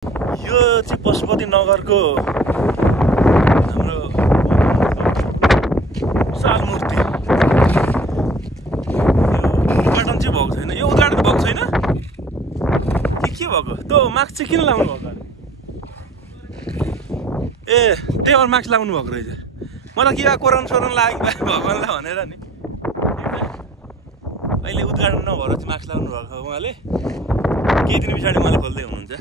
यो चाहिँ पशुपति नगरको हाम्रो विशाल मूर्ति। उद्घाटन चाहिँ भएको छैन। यो उद्घाटन भएको छैन के भएको? त्यो मास्क चाहिँ किन लाउनु भएको? ए त्यही भएर मास्क लाउनु भएको रहेछ। मलाई के कोरोना सोरोना लाग्यो भगवान्लाई भनेर नि। अहिले उद्घाटन नभएर चाहिँ मास्क लाउनु भएको उहाँले। केही दिन पछाडि उहाँले खोल्दै हुनुहुन्छ।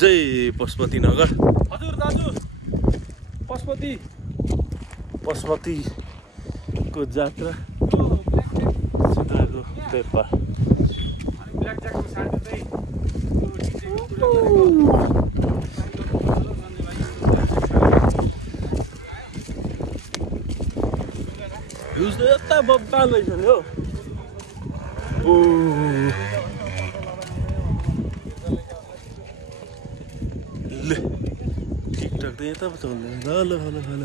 जय पशुपति नगर। हजुर दाजु पशुपतिको जात्रा सिद्राको व्यापार। यता बब्बाल रहेछ नि हो। टिकटक त यता पो चल्दैन। ल ल ल ल ल